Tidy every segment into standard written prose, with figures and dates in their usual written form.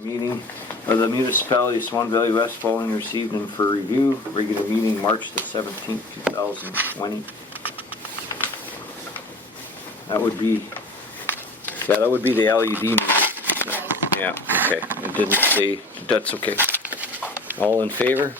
Meeting of the Municipality of Swan Valley West following this evening for review. Regular meeting March the 17th, 2020. That would be the LED meeting. Yeah, okay. It didn't say, that's okay. All in favor?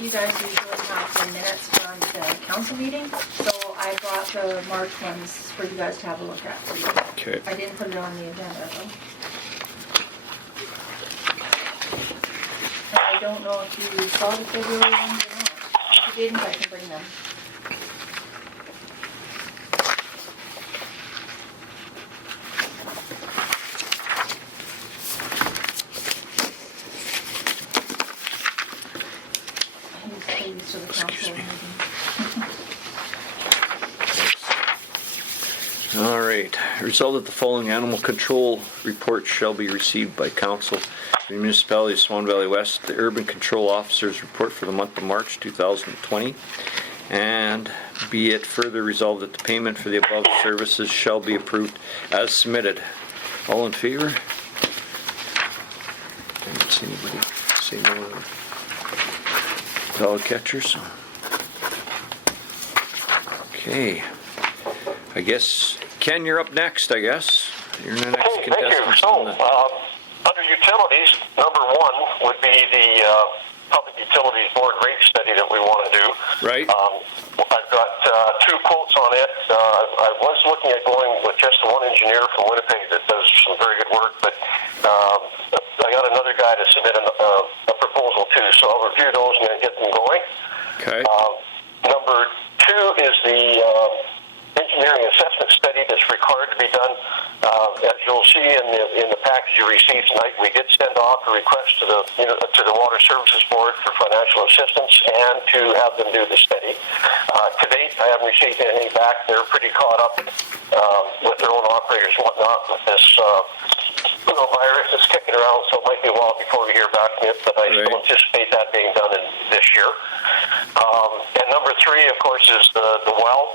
You guys usually have the minutes from the council meeting, so I brought the March ones for you guys to have a look at for you. Okay. I didn't put it on the agenda though. And I don't know if you saw the February ones or not. If you didn't, I can bring them. All right. Result that the following animal control reports shall be received by council. The Municipality of Swan Valley West, the Urban Control Officer's report for the month of March 2020. And be it further resolved that the payment for the above services shall be approved as submitted. All in favor? I don't see anybody say no. Dog catchers. Okay. I guess, Ken, you're up next, I guess. You're the next contestant. Thank you. So, under utilities, number one would be the Public Utilities Board rate study that we want to do. Right. I've got two quotes on it. I was looking at going with just the one engineer from Winnipeg that does some very good work, but I got another guy to submit a proposal too, so I'll review those and then get them going. Okay. Number two is the engineering assessment study that's required to be done. As you'll see in the package you received tonight, we did send off a request to the Water Services Board for financial assistance and to have them do the study. To date, I haven't received anything back. They're pretty caught up with their own operators and whatnot with this virus that's kicking around, so it might be a while before we hear back from it, but I still anticipate that being done this year. And number three, of course, is the well.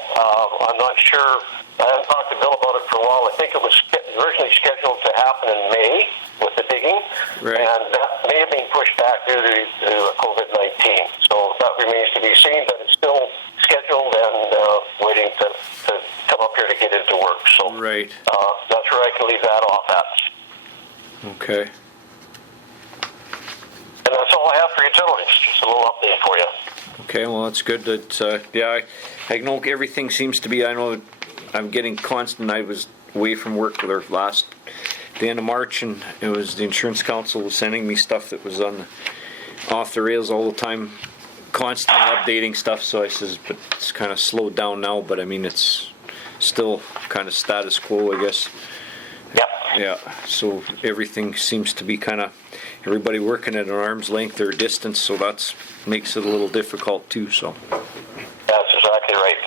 I'm not sure. I haven't talked to Bill about it for a while. I think it was originally scheduled to happen in May with the digging, and that may have been pushed back due to COVID-19. So that remains to be seen, but it's still scheduled and waiting to come up here to get into work. So that's where I can leave that off at. Okay. And that's all I have for utilities. Just a little update for you. Okay, well, that's good. That I know everything seems to be. I know I'm getting constant. I was away from work for the end of March, and it was the insurance council was sending me stuff that was off the rails all the time, constantly updating stuff. So I says, but it's kind of slowed down now. But I mean, it's still kind of status quo, I guess. Yeah. So everything seems to be kind of everybody working at an arm's length or distance. So that makes it a little difficult too. So. That's exactly right.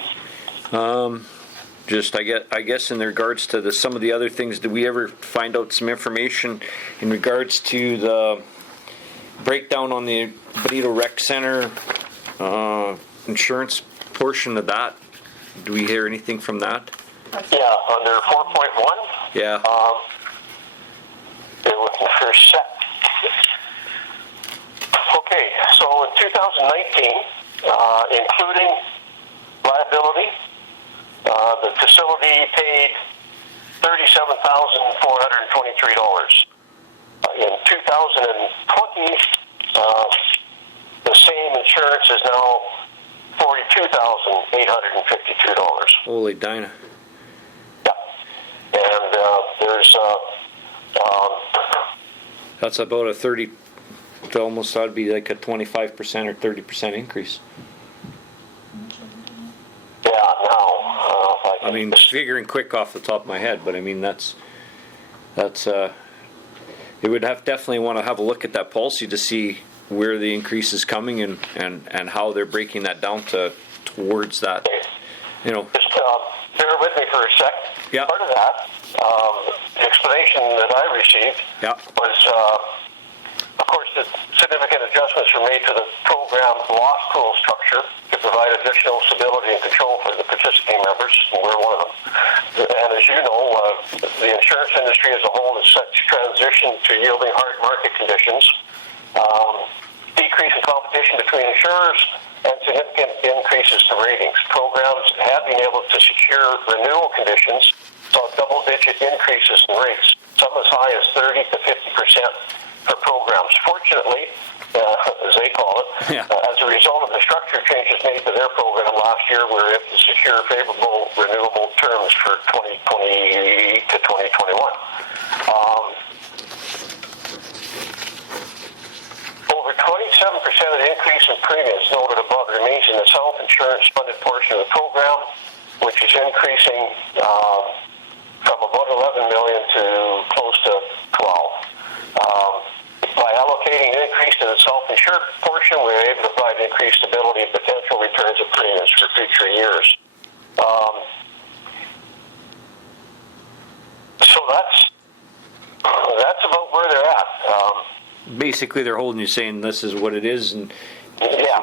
Just I guess in regards to some of the other things, did we ever find out some information in regards to the breakdown on the Benito Rec Center insurance portion of that? Do we hear anything from that? Yeah, under 4.1. Yeah. They're looking for a set. Okay, so in 2019, including liability, the facility paid $37,423. In 2020, the same insurance is now $42,852. Holy Dinah. Yeah, and there's that's about a 30. Almost ought to be like a 25% or 30% increase. I mean, figuring quick off the top of my head, but I mean that's they would definitely want to have a look at that policy to see where the increase is coming and how they're breaking that down towards that. Just bear with me for a sec. Yeah. Part of that, the explanation that I received was, of course, the significant adjustments were made to the program loss pool structure to provide additional stability and control for the participating members, and we're one of them. And as you know, the insurance industry as a whole is set to transition to yielding hard market conditions, decrease in competition between insurers, and significant increases to ratings. Programs have been able to secure renewal conditions, saw double-digit increases in rates, some as high as 30 to 50% for programs. Fortunately, as they call it, as a result of the structure changes made to their program last year, we were able to secure favorable renewable terms for 2020 to 2021. Over 27% of the increase in premiums noted above remains in the self-insurance funded portion of the program, which is increasing from about 11 million to close to 12. By allocating an increase to the self-insured portion, we were able to provide increased stability and potential returns of premiums for future years. So that's about where they're at. Basically, they're holding you saying this is what it is, and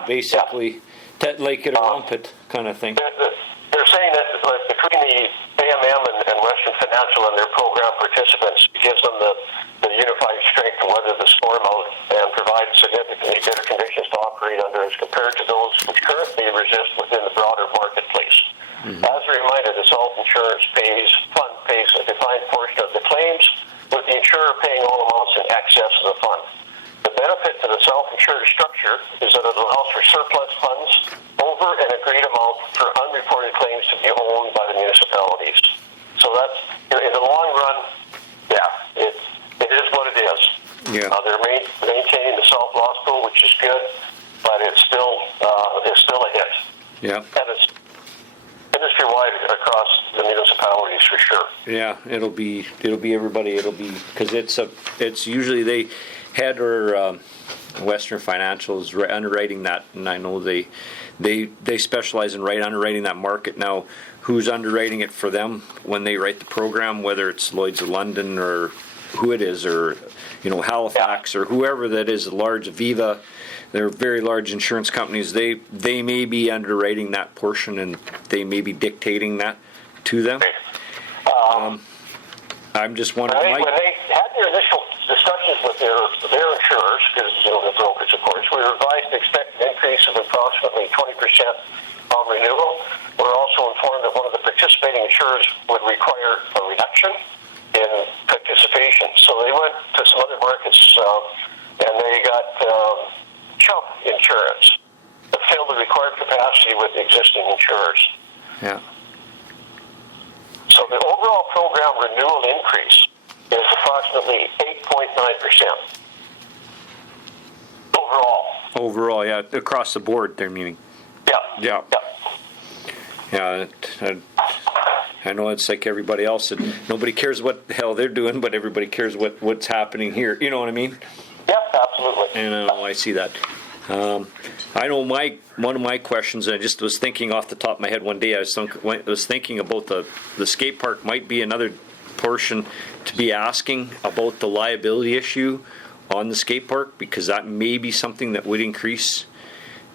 basically, like it or lump it kind of thing. They're saying that between the AMM and Western Financial and their program participants, it gives them the unified strength to weather the storm out and provide significantly better conditions to operate under as compared to those which currently exist within the broader marketplace. Mm-hmm. As a reminder, the self-insurance fund pays a defined portion of the claims, with the insurer paying all amounts in excess of the fund. The benefit to the self-insured structure is that it allows for surplus funds over an agreed amount for unreported claims to be owned by the municipalities. So that's, in the long run, it is what it is. Yeah. They're maintaining the self-loss pool, which is good, but it's still a hit. Yeah. And it's industry-wide across the municipalities for sure. Yeah, it'll be everybody. It'll be because it's usually they had or Western Financial is underwriting that, and I know they specialize in underwriting that market. Now, who's underwriting it for them when they write the program, whether it's Lloyd's of London or who it is, or Halifax or whoever that is, large Aviva, they're very large insurance companies. They may be underwriting that portion, and they may be dictating that to them. I'm just wondering. When they had their initial discussions with their insurers, because the brokers, of course, we were advised to expect an increase of approximately 20% on renewal. We're also informed that one of the participating insurers would require a reduction in participation. So they went to some other markets and they got chump insurance that filled the required capacity with the existing insurers. Yeah. So the overall program renewal increase is approximately 8.9%. Overall, yeah, across the board, they're meaning. Yeah. Yeah, I know it's like everybody else. And nobody cares what the hell they're doing, but everybody cares what's happening here. You know what I mean? Yeah, absolutely. And I see that. I know one of my questions, and I just was thinking off the top of my head one day, I was thinking about the skate park might be another portion to be asking about the liability issue on the skate park, because that may be something that would increase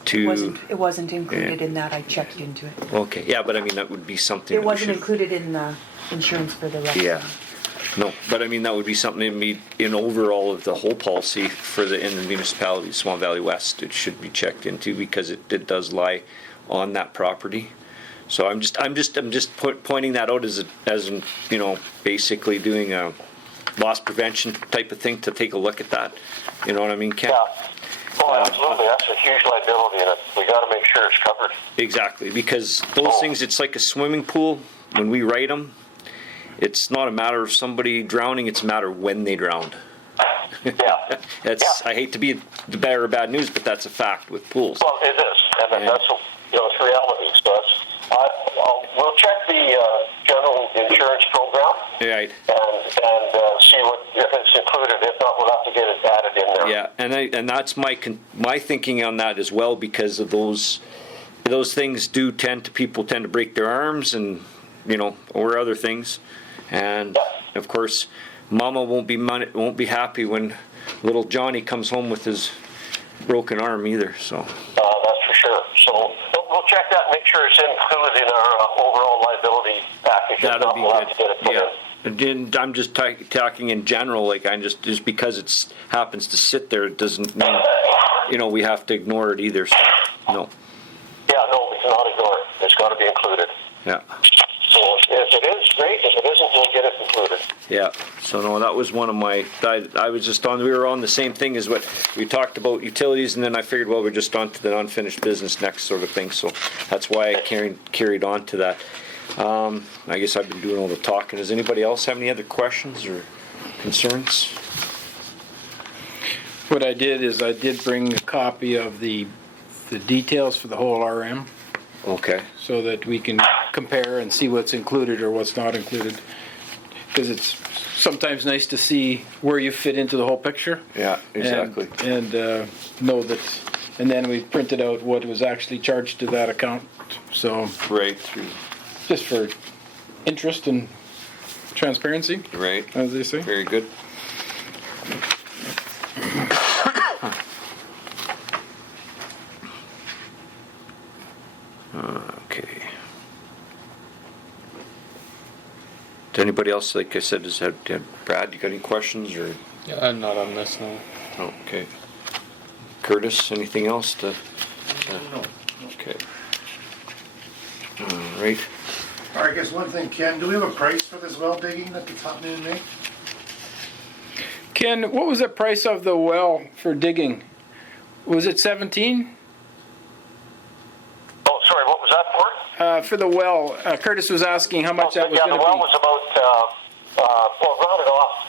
to... It wasn't included in that. I checked into it. Okay, yeah, but I mean, that would be something... It wasn't included in the insurance for the rest. Yeah. No, but I mean, that would be something that be in overall of the whole policy in the municipality of Swan Valley West. It should be checked into, because it does lie on that property. So I'm just pointing that out as basically doing a loss prevention type of thing to take a look at that. You know what I mean, Ken? Yeah. Oh, absolutely. That's a huge liability, and we got to make sure it's covered. Exactly, because those things, it's like a swimming pool. When we write them, it's not a matter of somebody drowning, it's a matter of when they drowned. Yeah. I hate to be the bearer of bad news, but that's a fact with pools. Well, it is, and that's it's reality. So we'll check the general insurance program, right, and see if it's included. If not, we'll have to get it added in there. Yeah, and that's my thinking on that as well, because of those things people tend to break their arms and or other things. And of course, Mama won't be happy when little Johnny comes home with his broken arm either, so. That's for sure. So we'll check that and make sure it's included in our overall liability package. If That'd not, be we'll have good. to get it put in. And then I'm just talking in general, like just because it happens to sit there, it doesn't mean, we have to ignore it either, so, no. Yeah, no, we cannot ignore it. It's got to be included. Yeah. So if it is, great. If it isn't, we'll get it included. Yeah, so no, that was one of my, I was just we were on the same thing as what we talked about utilities, and then I figured, well, we're just on to the unfinished business next sort of thing, so that's why I carried on to that. I guess I've been doing all the talking. Does anybody else have any other questions or concerns? What I did is I did bring a copy of the details for the whole RM Okay. so that we can compare and see what's included or what's not included. Because it's sometimes nice to see where you fit into the whole picture. Yeah, exactly. And know that, and then we printed out what was actually charged to that account. So Right. just for interest and transparency, Right. as they say. Very good. Okay. Does anybody else, like I said, Brad, you got any questions or? Yeah, I'm not on this now. Oh, okay. Curtis, anything else to? No. Okay. All right. I guess one thing, Ken, do we have a price for this well digging that the top man make? Ken, what was the price of the well for digging? Was it 17? Oh, sorry, what was that for? For the well, Curtis was asking how much that was Yeah, going the to well be. was about, well, rounded off,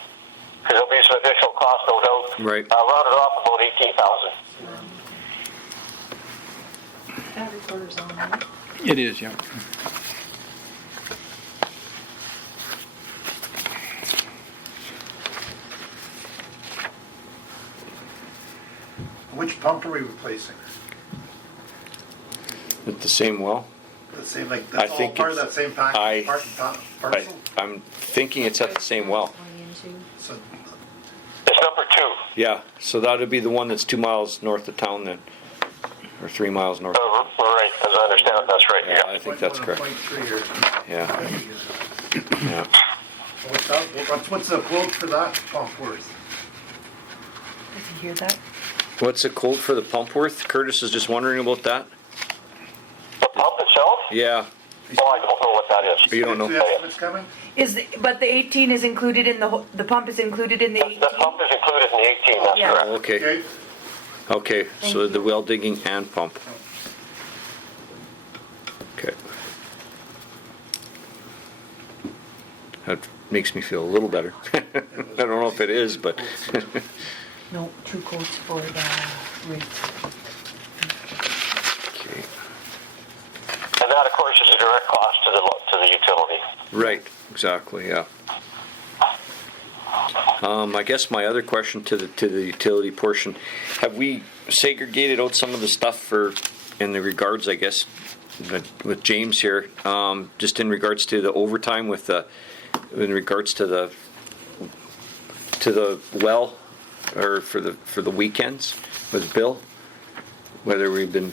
because there'll be some additional cost, no doubt. Right. Rounded off about 18,000. That recorder's on, right? It is, yeah. Which pump are we replacing? At the same well? The same, like, I that's all think part of it's- that same package, parcel? I'm thinking it's at the same well. So, It's number 2. Yeah, so that'd be the one that's 2 miles north of town then, or 3 miles north. Right, as I understand, that's right, Yeah, yeah. I think that's correct. 0.3 or- Yeah, yeah. What's the quote for that pump worth? Did you hear that? What's the quote for the pump worth? Curtis is just wondering about that. The pump itself? Yeah, Oh, I don't know what that is. you don't Two know. estimates coming? But the 18 is included in the pump is included in the 18? The pump is included in the 18, that's Yeah. correct. Okay, Okay, okay, so the well digging and pump. Okay. That makes me feel a little better. I don't know if it is, but. No, 2 quotes for the rig. Okay. And that, of course, is a direct cost to the utility. Right, exactly, yeah. I guess my other question to the utility portion, have we segregated out some of the stuff in the regards, I guess, with James here, just in regards to the overtime in regards to the well, or for the weekends with Bill, whether the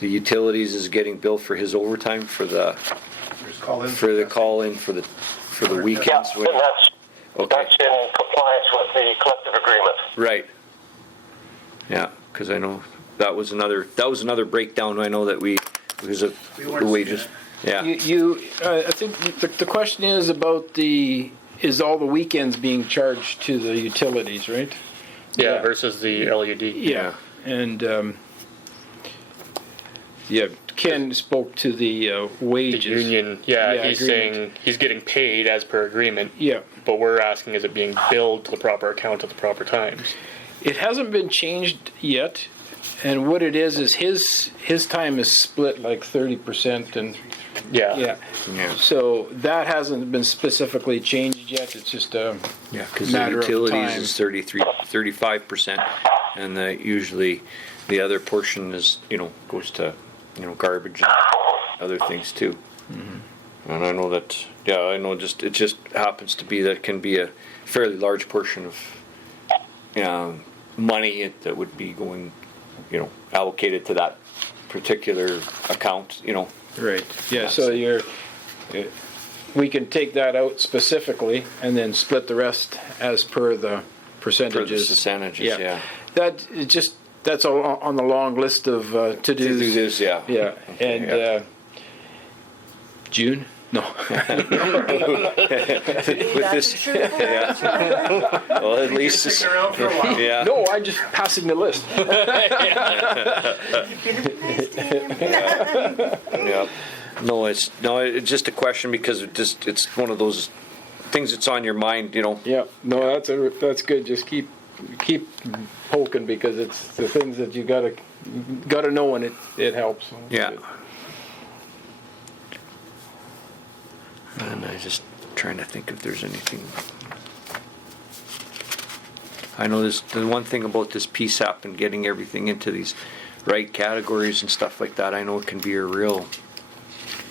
utilities is getting billed for his overtime for the call-in for the weekends. Yeah, and that's in compliance with the collective agreement. Right. Yeah, because I know that was another breakdown. I know that because of We the weren't wages. Yeah. I think the question is about is all the weekends being charged to the utilities, right? Yeah, versus the LUD. Yeah. And, Ken spoke to the The wages. union, he's agreement. saying he's getting paid as per agreement. Yeah. But we're asking, is it being billed to the proper account at the proper times? It hasn't been changed yet, and what it is his time is split like 30%, and Yeah. so that hasn't been specifically changed yet. It's just a Because the matter of utilities time. is 35%, and usually the other portion is goes to garbage and other things too. Mm-hmm. And I know that it just happens to be that can be a fairly large portion of money that would be going, allocated to that particular account, Right, yeah, so we can take that out specifically and then split the rest as per the percentages. percentages, yeah. That's all on the long list of to-dos. To do this, yeah. Yeah, and Yeah. June? No. With this, yeah. Well, at least it's, Stick around for a while. yeah. No, I'm just passing the list. Yeah. No, it's just a question because it's one of those things that's on your mind, Yeah, no, that's good. Just keep poking because it's the things that you gotta know, and it helps. So Yeah. good. And I just trying to think if there's anything. I know there's the one thing about this PSAP and getting everything into these right categories and stuff like that. I know it can be a real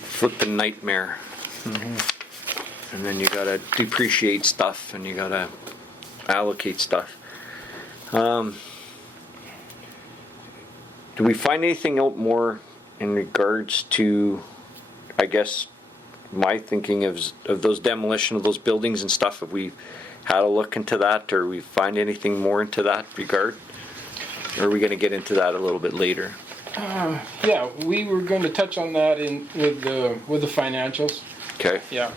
flippin' nightmare. And then you gotta depreciate stuff and you gotta allocate stuff. Do we find anything out more in regards to, I guess, my thinking of those demolition of those buildings and stuff? Have we had a look into that, or we find anything more into that regard? Or are we going to get into that a little bit later? Yeah, we were going to touch on that with the financials. Okay. Yeah.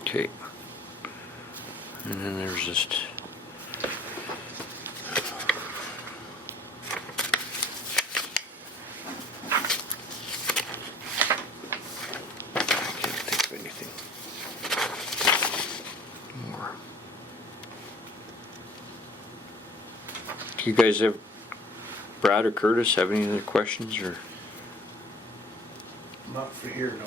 Okay. And then there's just. Can't think of anything more. Do you guys have, Brad or Curtis, have any other questions or? Not for here, no.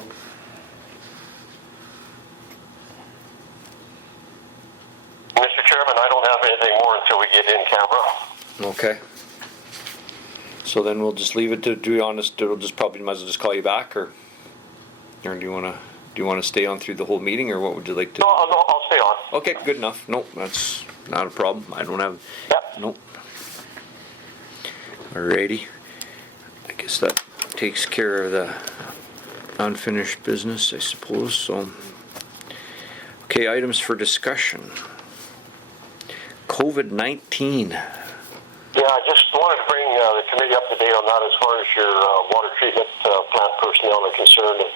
Mr. Chairman, I don't have anything more until we get in camera. Okay. So then we'll just leave it to be honest. It'll just probably might as well just call you back, or do you want to stay on through the whole meeting, or what would you like to? No, I'll stay on. Okay, good enough. Nope, that's not a problem. I don't have. Yep. Nope. Alrighty. I guess that takes care of the unfinished business, I suppose. So, okay, items for discussion. COVID-19. Yeah, I just wanted to bring the committee up to date on that as far as your water treatment plant personnel are concerned.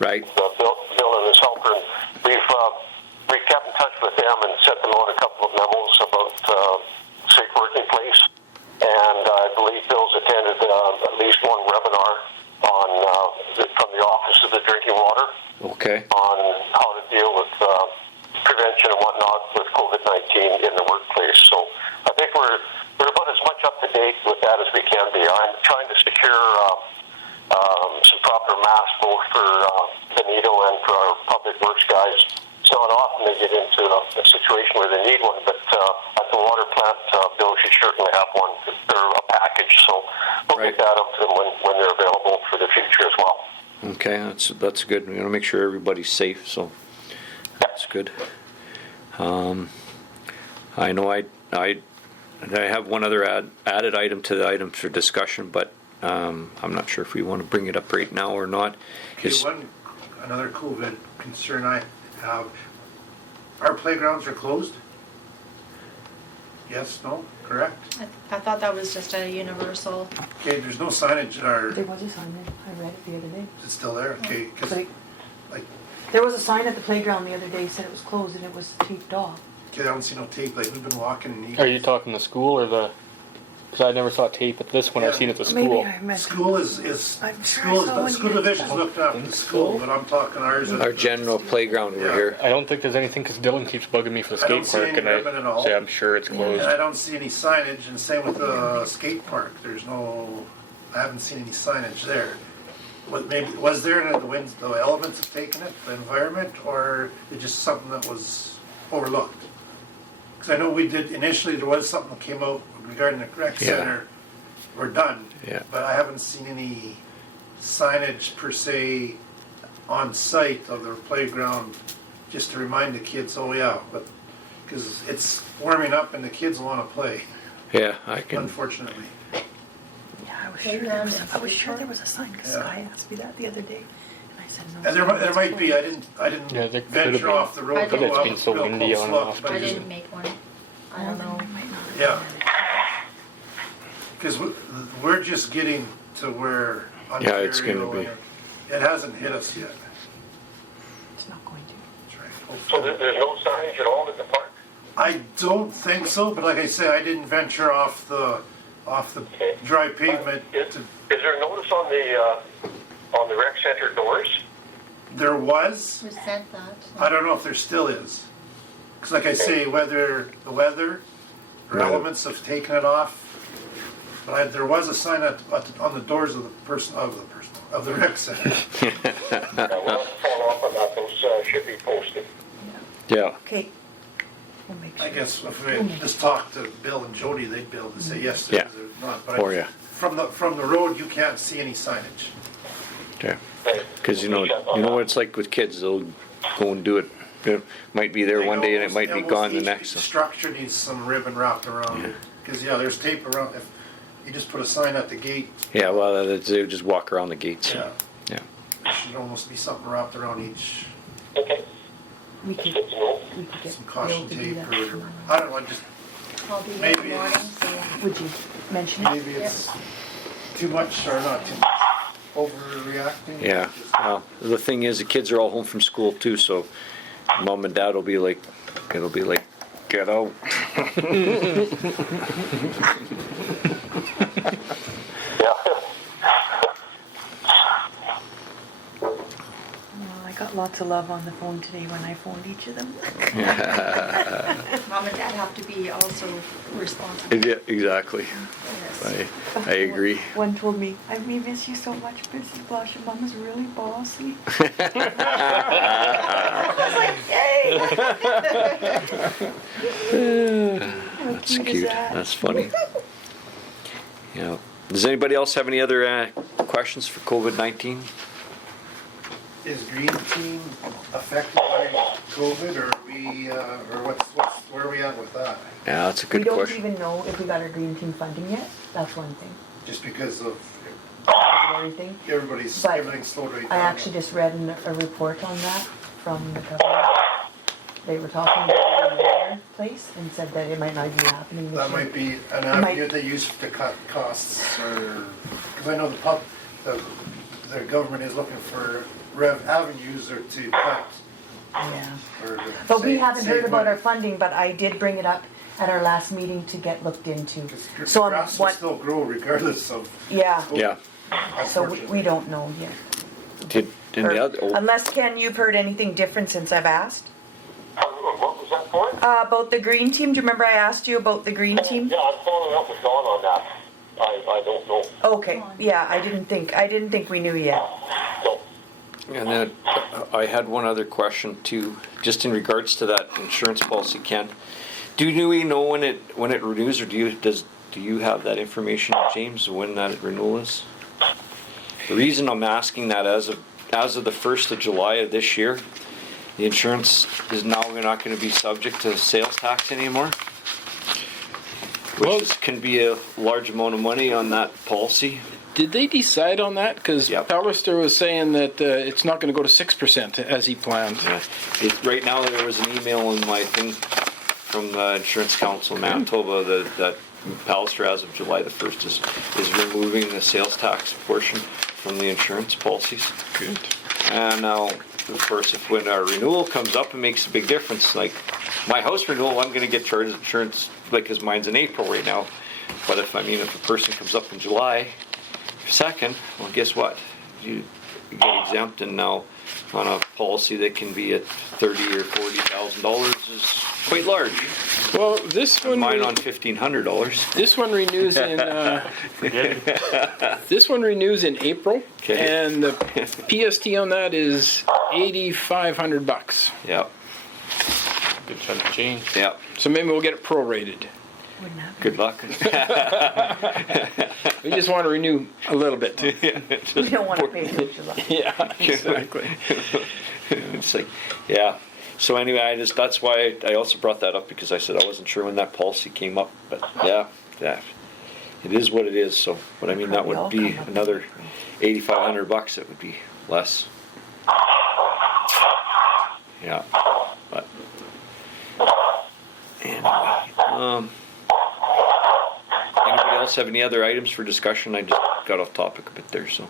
Right. Bill and his helper. We've kept in touch with them and sent them out a couple of memos about safe working place. And I believe Bill's attended at least one webinar on from the Office of the Drinking Water Okay. on how to deal with prevention and whatnot with COVID-19 in the workplace. So I think we're about as much up to date with that as we can be. I'm trying to secure some proper masks both for Benito and for our public works guys. It's not often they get into a situation where they need one, but at the water plant, Bill should certainly have one. They're a package, so we'll Right. get that up to them when they're available for the future as well. Okay, that's good. We're gonna make sure everybody's safe, so that's good. I know I have one other added item to the item for discussion, but I'm not sure if we want to bring it up right now or not. Okay, another COVID concern I have. Our playgrounds are closed? Yes, no, correct? I thought that was just a universal. Okay, there's no signage, There was a sign there. I read it the other day. it's still there, okay, 'cause, But like, there was a sign at the playground the other day, said it was closed and it was taped off. okay, I don't see no tape, like, we've been walking and Are you talking the school or the? Because I never saw tape at this one. I've seen it at the Maybe school. I meant. School is, I'm sure school I saw the one school here. division's looked after the school, but I'm talking ours. Our general playground over Yeah. here. I don't think there's anything because Dylan keeps bugging me for the I don't skate see park, any and ribbon at all. I say I'm sure it's And closed. I don't see any signage, and same with the skate park, I haven't seen any signage there. Was there the elements have taken it, the environment, or it just something that was overlooked? Because I know initially there was something that came out regarding the rec Yeah. center, we're done. Yeah. But I haven't seen any signage per se on site of the playground just to remind the kids, oh yeah, but, because it's warming up and the kids want to play, Yeah, I can. unfortunately. Yeah, I was Hey, sure ma'am, I was sure there was a sign, because Yeah. Sky asked me that the other day, and I said, no. And there might be, I didn't Yeah, there could have venture been. off the road. I to did. go It's out been so real windy close on and look, off. but I there's- didn't make one. I don't know. Yeah. Because we're just getting to where Yeah, it's gonna Ontario, be. it hasn't hit us yet. It's not going to. That's right. So Hopefully. there's no signage at all at the park? I don't think so, but like I say, I didn't venture off the dry pavement. Is there a notice on the rec center doors? There was. We sent that. I don't know if there still is. Because like I say, whether the weather or Right. elements have taken it off. But there was a sign on the doors of the rec center. We'll have to follow up on that. Those should be posted. Yeah. Okay. We'll make sure. I guess if we just talk to Bill and Jody, they'd be able to say yes, there Yeah. is or not. But For ya. from the road, you can't see any signage. Okay. Because you know what it's like with kids. They'll go and do it. It might be there one day and it might be gone the Almost next. each structure needs some ribbon wrapped around it. Because there's tape around. If you just put a sign at the gate, Yeah, well, they just walk around the gates. yeah, Yeah. there should almost be something wrapped around each. Okay. We could, Good to know. we could get Some Bill caution to do tape that. or whatever. I don't know. Just I'll be here in Maybe the morning, it's- so. Would you mention it? maybe it's too much or not too much. Overreacting. Yeah. Well, the thing is, the kids are all home from school too, so mom and dad will be like, it'll be like, get out. Yeah. Well, I got lots of love on the phone today when I phoned each of them. Mom and dad have to be also responsible. Yeah, exactly. Yes. I agree. One told me, I miss you so much, Mrs. Blosha. Mom is really bossy. That's cute. That's funny. Yeah. Does anybody else have any other questions for COVID-19? Is Green Team affected by COVID, or where are we at with that? Yeah, that's a We good don't question. even know if we got our green team funding yet. That's one thing. Just because of Because of everything. But everything's slowed right down. I actually just read a report on that from the government. They were talking about it in their place and said that it might not be happening this year. That might be an might- avenue they use to cut costs, or, because I know the government is looking for avenues or to cut. Yeah. Or to But we save- haven't save heard about money. our funding, but I did bring it up at our last meeting to get looked into. 'Cause So grass will what, still grow regardless of, yeah, Yeah. so unfortunately. we don't know yet. And the other, Unless, Ken, you've heard anything different since I've asked? What was that for? About the green team, do you remember I asked you about the green team? Yeah, I'm following up with Dawn on that. I don't know. Okay, yeah, I didn't think we knew yet. No. and then I had one other question too, just in regards to that insurance policy, Ken. Do we know when it renews, or do you have that information, James, when that renewal is? The reason I'm asking that, as of the 1st of July of this year, the insurance is now not going to be subject to sales tax anymore, can be a large amount of money on that policy. Did they decide on that? Because Yep. Pallister was saying that it's not going to go to 6% as he planned. Right now, there was an email in my thing from the Insurance Council in Manitoba that Pallister, as of July the 1st, is removing the sales tax portion from the insurance policies. Good. And now, of course, if when our renewal comes up, it makes a big difference. Like my house renewal, I'm going to get charged insurance because mine's in April right now. But if a person comes up in July 2nd, well, guess what? You get exempt, and now on a policy that can be at $30,000 or $40,000 is quite large. Well, this one Mine on $1,500. this one renews in this one renews in April, Okay. and the PST on that is $8,500. Yeah, Good chunk of change. yeah. So maybe we'll get it prorated. Wouldn't happen. Good luck. We just want to renew a little bit. We don't want to pay for July. Yeah, exactly. It's like, yeah. So anyway, that's why I also brought that up, because I said I wasn't sure when that policy came up, but yeah, it is what it is. So, but I mean, that would be another $8,500. It would be less. Yeah, but anyway, anybody else have any other items for discussion? I just got off topic a bit there, so.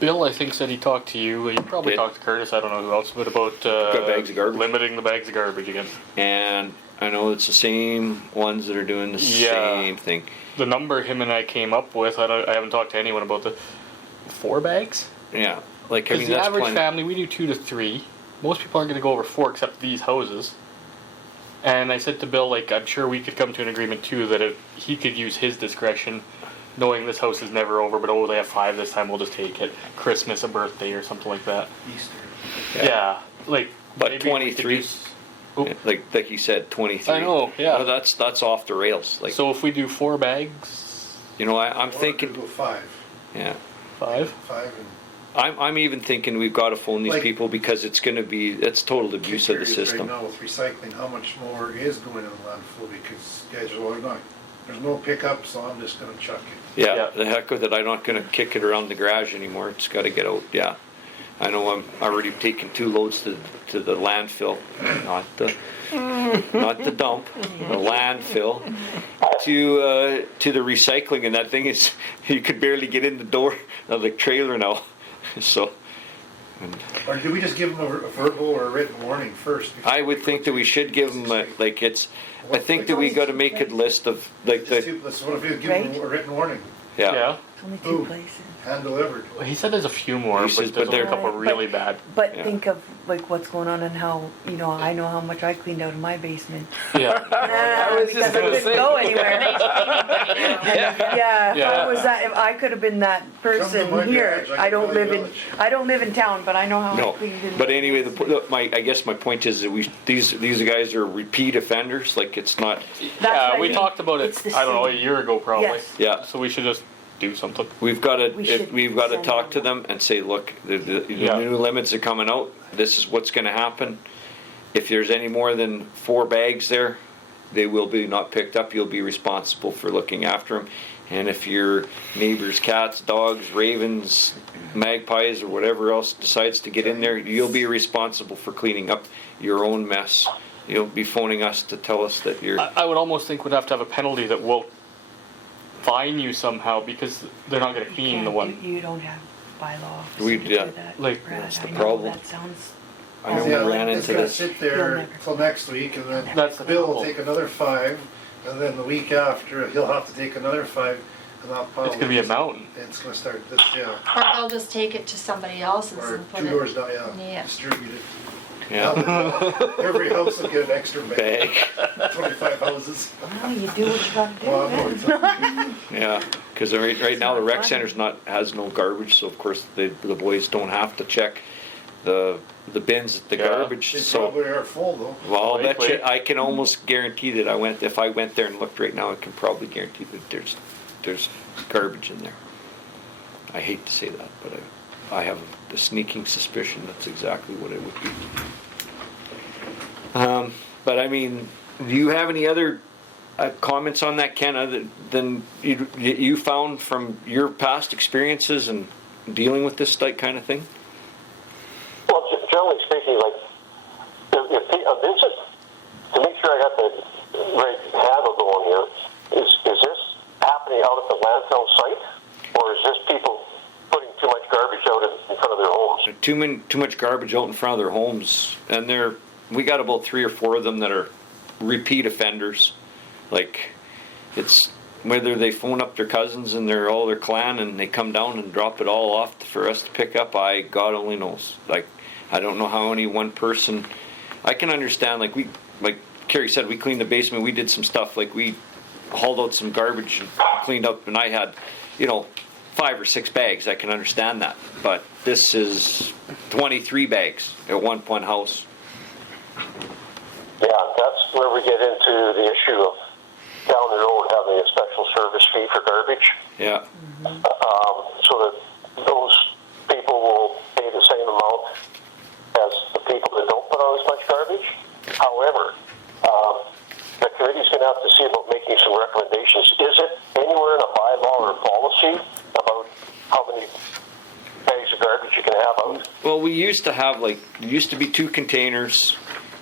Bill, I think, said he talked to you. You probably Did. talked to Curtis. I don't know who else, but about bags of garbage. limiting the bags of garbage again. And I know it's the same ones that are doing the Yeah. same thing. The number him and I came up with, I haven't talked to anyone about the 4 bags. Yeah, like I Because mean, the that's average plenty. family, we do 2 to 3. Most people aren't going to go over 4 except these houses. And I said to Bill, like, I'm sure we could come to an agreement too that if he could use his discretion, knowing this house is never over, but they have 5 this time, we'll just take it. Christmas, a birthday, or something like that. Easter. Yeah, like. But maybe we could 23, use- Oop. like you said, 23. I know, yeah. Well, that's off the rails. Like, So if we do 4 bags, you know, I'm Or thinking, do 5. yeah, 5. 5 and. I'm even thinking we've got to phone these Like- people, because it's total abuse of the Curious system. Right now with recycling, how much more is going in the landfill, because guys are not, there's no pickup, so I'm just gonna chuck it. Yeah, Yeah. the heck with it. I'm not going to kick it around the garage anymore. It's got to get out. Yeah, I know. I'm already taking 2 loads to the landfill, not the dump, the landfill, to the recycling. And that thing is, you could barely get in the door of the trailer now. So, Or do we just give them a verbal or a written warning first? before I would we think go that to we should give them like it's. I think that Like- we got to make a list of like Just the what if you give them a written warning, yeah. Only Ooh. 2 places. hand delivered? Well, he said there's a few more, He says, but there's but only a they're- couple really bad. But Yeah. think of like what's going on and how, you know, I know how much I cleaned out of my basement. Yeah. I was just Because I gonna couldn't say. go anywhere. Yeah, Yeah. if I could have been that person my here, garage, I I don't can tell live you in, village. I don't live in town, but I know how I No, cleaned in. but anyway, I guess my point is that these guys are repeat offenders. Like it's not. That's Yeah, what I we mean. talked about it, It's the I don't know, a same. year ago probably. Yes. Yeah. So we should just do something. We've got We should to send talk to them. them and say, look, the Yeah. new limits are coming out. This is what's going to happen. If there's any more than 4 bags there, they will be not picked up. You'll be responsible for looking after them. And if your neighbor's cats, dogs, ravens, magpies, or whatever else decides to get in there, you'll be responsible for cleaning up your own mess. You'll be phoning us to tell us that you're. I would almost think we'd have to have a penalty that will fine you somehow because they're not going to clean the one. You don't have bylaw. We- to yeah. do that, Like, Brad. that's the I know problem. That sounds. I know we Yeah, ran it's into gonna this. sit You'll there never- till next week, and then That's the Bill will problem. take another 5, and then the week after, he'll have to take another 5, and that'll probably. It's going to be a mountain. It's gonna start this, yeah, Or they'll just take it to somebody else's or and put 2 it. doors down, yeah, Yeah. distribute it. Yeah. Every house will get an extra bag, Bag. 25 houses. Well, you do what you gotta do. Well, I know man. it's- Yeah, because right now the rec Fun. center's has no garbage, so of course the boys don't have to check the bins at the Yeah. garbage. They So probably are full though. well, I'll bet you, Likely. I can almost guarantee that if I went there and looked right now, I can probably guarantee that there's garbage in there. I hate to say that, but I have a sneaking suspicion that's exactly what it would be. But I mean, do you have any other comments on that, Ken, other than you found from your past experiences and dealing with this kind of thing? Well, generally speaking, like, this is, to make sure I got the right handle going here, is this happening out at the landfill site, or is this people putting too much garbage out in front of their homes? Too much garbage out in front of their homes, and we got about 3 or 4 of them that are repeat offenders. Like, it's whether they phone up their cousins and all their clan and they come down and drop it all off for us to pick up. God only knows. Like, I don't know how any one person. I can understand. Like Carrie said, we cleaned the basement. We did some stuff. Like, we hauled out some garbage and cleaned up, and I had, 5 or 6 bags. I can understand that. But this is 23 bags at one house. Yeah, that's where we get into the issue of down the road having a special service fee for garbage, Yeah. so that those people will pay the same amount as the people that don't put out as much garbage. However, the committee's going to have to see about making some recommendations. Is it anywhere in a bylaw or policy about how many bags of garbage you can have out? Well, we used to have used to be 2 containers,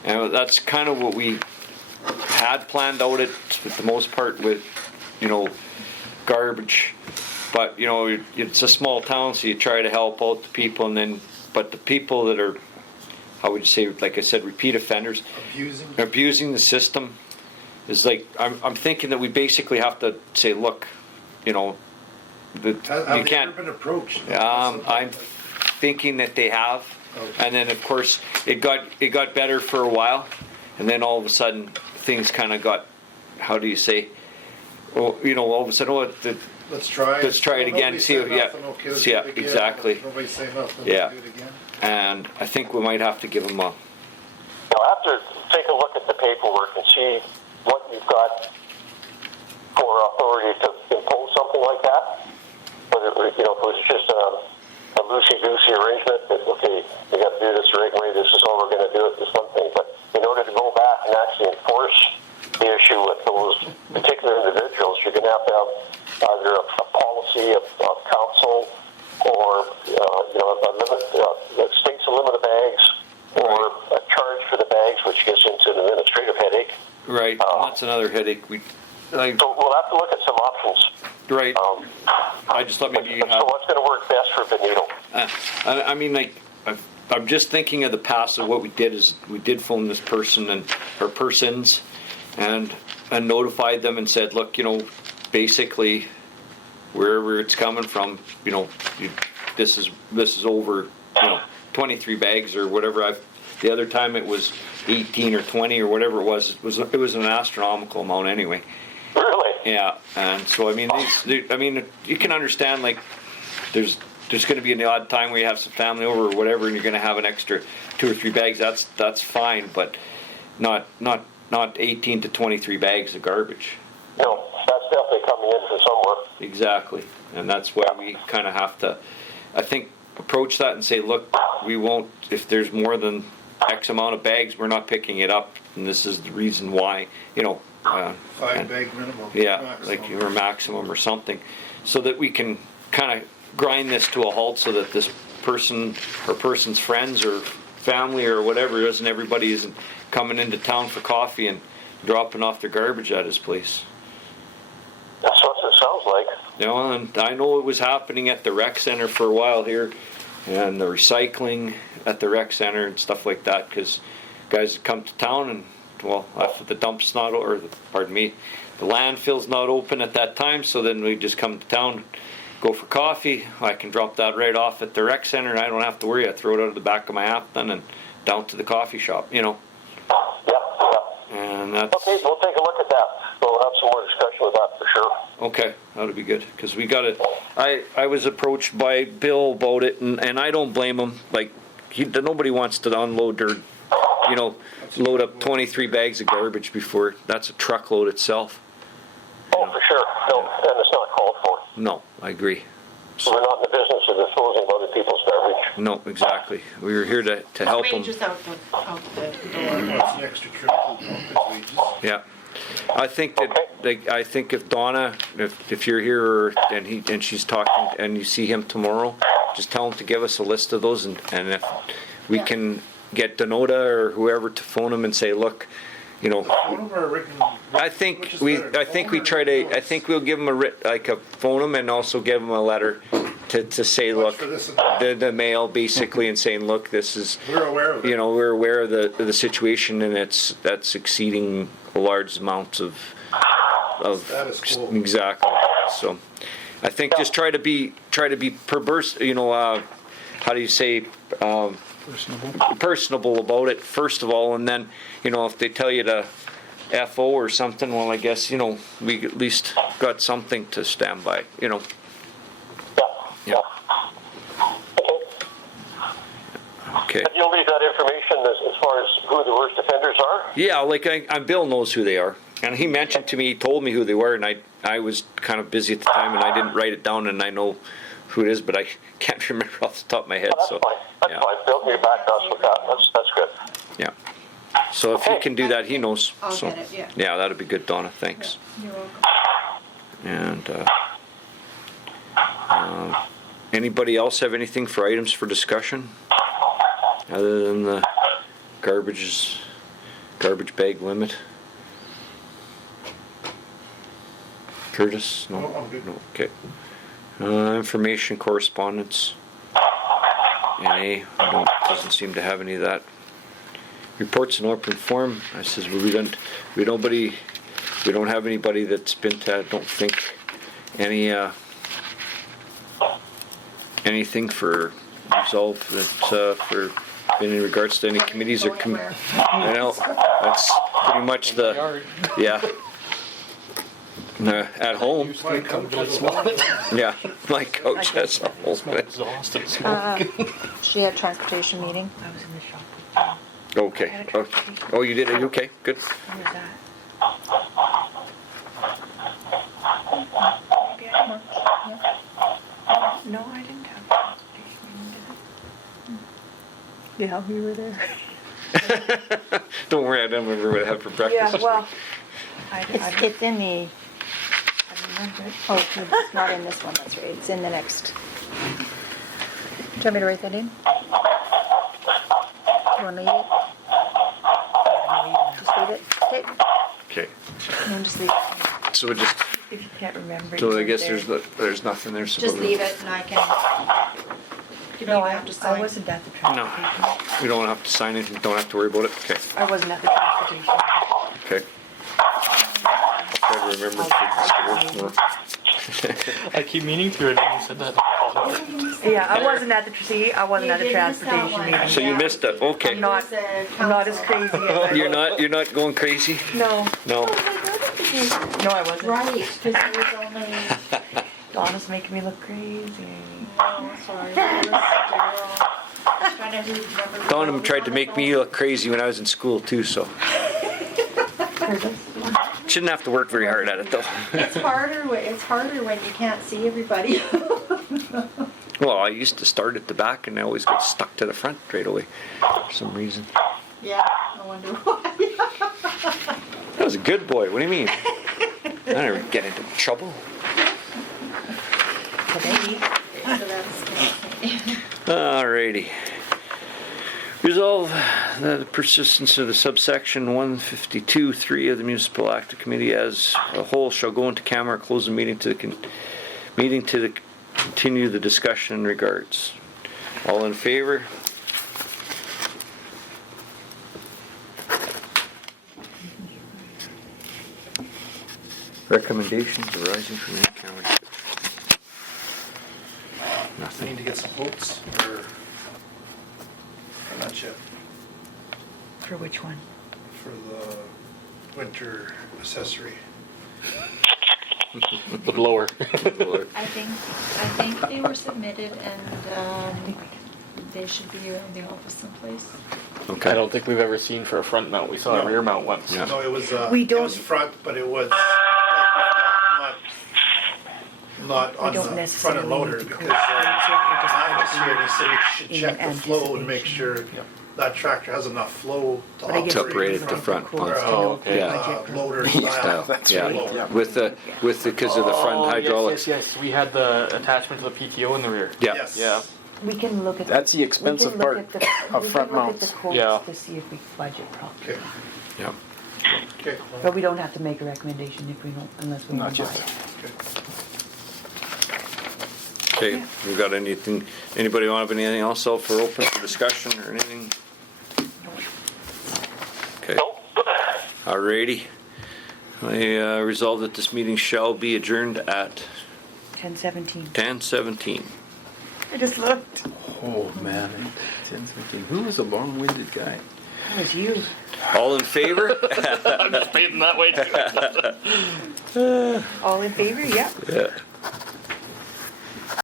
and that's kind of what we had planned out it for the most part with, garbage. But, it's a small town, so you try to help out the people, but the people that are, how would you say, like I said, repeat offenders, abusing the system is I'm thinking that we basically have to say, look, you can't. Been approached? I'm thinking that they have, and then of course it got better for a while, and then all of a sudden things kind of got, how do you say, all of a sudden, Let's try it again. See if exactly. Nobody say nothing. Yeah. Do it again. And I think we might have to give them a. You'll have to take a look at the paperwork and see what you've got for authority to impose something like that. Whether if it was just a loosey-goosey arrangement that, okay, we got to do this the right way, this is how we're going to do it, this one thing. But in order to go back and actually enforce the issue with those particular individuals, you're going to have either a policy of council or a limit that states a limit of bags, or a charge for the bags, which gets into an administrative headache. Right, that's another headache. So we'll have to look at some options. Right. I just thought maybe you have. So what's going to work best for Benito? I mean, I'm just thinking of the past of what we did is we did phone this person or persons and notified them and said, look, basically wherever it's coming from, this is over, 23 bags or whatever. The other time it was 18 or 20 or whatever it was. It was an astronomical amount anyway. Really? Yeah, and so I mean, you can understand there's going to be an odd time where you have some family over or whatever, and you're going to have an extra 2 or 3 bags. That's fine, but not 18 to 23 bags of garbage. No, that's definitely coming in from somewhere. Exactly, and that's why we kind of have to, I think, approach that and say, look, we won't, if there's more than X amount of bags, we're not picking it up, and this is the reason why, 5 bag minimum. Yeah, maximum. like your maximum or something, so that we can kind of grind this to a halt, so that this person or person's friends or family or whatever isn't, everybody isn't coming into town for coffee and dropping off their garbage at his place. That's what it sounds like. And I know it was happening at the rec center for a while here, and the recycling at the rec center and stuff like that, because guys would come to town and, if the dump's not, the landfill's not open at that time, so then we just come to town, go for coffee. I can drop that right off at the rec center, and I don't have to worry. I throw it out of the back of my Afton and down to the coffee shop, Yeah. And that's... Okay, we'll take a look at that. We'll have some more discussion with that for sure. Okay, that would be good, because we got it. I was approached by Bill about it, and I don't blame him. Nobody wants to unload or, load up 23 bags of garbage before. That's a truckload itself. Oh, for sure. No, and it's not called for. No, I agree. So we're not in the business of disposing of other people's garbage. No, exactly. We were here to help them. Wages out the door. What's an extra trip to the wages? Yeah. I think that I think if Donna, if you're here and she's talking and you see him tomorrow, just tell him to give us a list of those, and if we can get Donota or whoever to phone him and say, look, Phone them or written? I think we'll give him a phone him and also give him a letter to say, look, the mail basically, and saying, look, this is, We're aware of it. we're aware of the situation, and that's exceeding a large amounts of Status quo. exactly. So I think just try to be perverse, how do you say, personable about it first of all, and then if they tell you to FO or something, well, I guess we at least got something to stand by. Yeah. Okay. And you'll leave that information as far as who the worst offenders are? Yeah, Bill knows who they are, and he mentioned to me, he told me who they were, and I was kind of busy at the time, and I didn't write it down, and I know who it is, but I can't remember off the top of my head. That's fine. That's fine. Bill, you back us with that. That's good. Yeah. So if he can do that, he knows. I'll So, get it, yeah. yeah, that'd be good, Donna, thanks. You're welcome. And, anybody else have anything for items for discussion? Other than the garbage bag limit? Curtis? No? No, I'm good. No, okay. Information correspondence? NA, doesn't seem to have any of that. Reports in open forum, I says, we don't have anybody that's been to, I don't think, anything for resolve that, for, in regards to any committees or I know, that's pretty much the, Yard. yeah. At home, My coach has a lot. yeah, my coach has a whole Smell exhaust and smoke. She had transportation meeting. I was in the shop with them. okay. Oh, you did, okay, good. When was that? No, I didn't have transportation meeting, did I? Yeah, we were there. Don't worry, I don't remember what I had for breakfast. Yeah, well, It's in the, I remember it. oh, it's not in this one, that's right, it's in the next. Do you want me to write that in? You want to leave it? Just leave it? Okay, Okay, and then just leave it. so we just, If you can't remember. so I it's guess there. there's nothing there. so Just we'll- leave it and I can. You No, don't I have to sign. wasn't at the No, transportation. we don't have to sign anything, don't have to worry about it, okay, I wasn't at the transportation. okay. Try to remember if it's the worst one. I keep meaning to, and then you said that. Yeah, I wasn't at the, see, I wasn't You at the did miss that transportation one. meeting. So you missed it, okay. I'm not as crazy as I. You're not going crazy? No, No. no, I wasn't. Right, because it was only, Donna's making me look crazy. oh, sorry, it was Daryl. I was trying to remember. Donna tried to make me look crazy when I was in school too, so. Shouldn't have to work very hard at it though. It's harder when you can't see everybody. Well, I used to start at the back and I always got stuck to the front right away for some reason. Yeah, I wonder why. I was a good boy, what do you mean? I never get into trouble. Today. So that's, Alrighty. Resolve the persistence of the subsection 152(3) of the Municipal Act Committee as a whole shall go into camera, close the meeting to continue the discussion in regards. All in favor? Recommendations arising from the camera. I Nothing. need to get some quotes or not yet For which one? for the winter accessory. The blower. I think they were submitted and they should be around the office someplace. Okay. I don't think we've ever seen for a front mount. We saw a No. rear mount once. Yeah. No, it was, We it don't- was front, but it was not on don't the front necessarily end loader need to because quote it, just I was have it here and he said we should in check the flow and make anticipation. sure that tractor has enough flow to But I guess To operate. operate we at the don't front quote one. to Oh, know okay. the Yeah. budget. Loader Style, style. That's yeah. right. With the because of the front hydraulics. Yes. We had the attachment to the PTO in the rear. Yeah. Yes. Yeah. We can look at. That's the expensive part of front We can look mounts. at the quotes Yeah. to see if we budget properly. Okay, Yeah. okay, But we don't have to make a recommendation if we don't, unless we Not want to yet. buy it. okay. Okay. We got anything? Anybody want to have anything else out for open for discussion or anything? Okay. Nope. Alrighty. I resolve that this meeting shall be adjourned at 10:17. 10:17. I just looked. Oh, man. 10:15. Who was a long-winded guy? That was you. All in favor? I'm just painting that way too. All in favor? Yep. Yeah.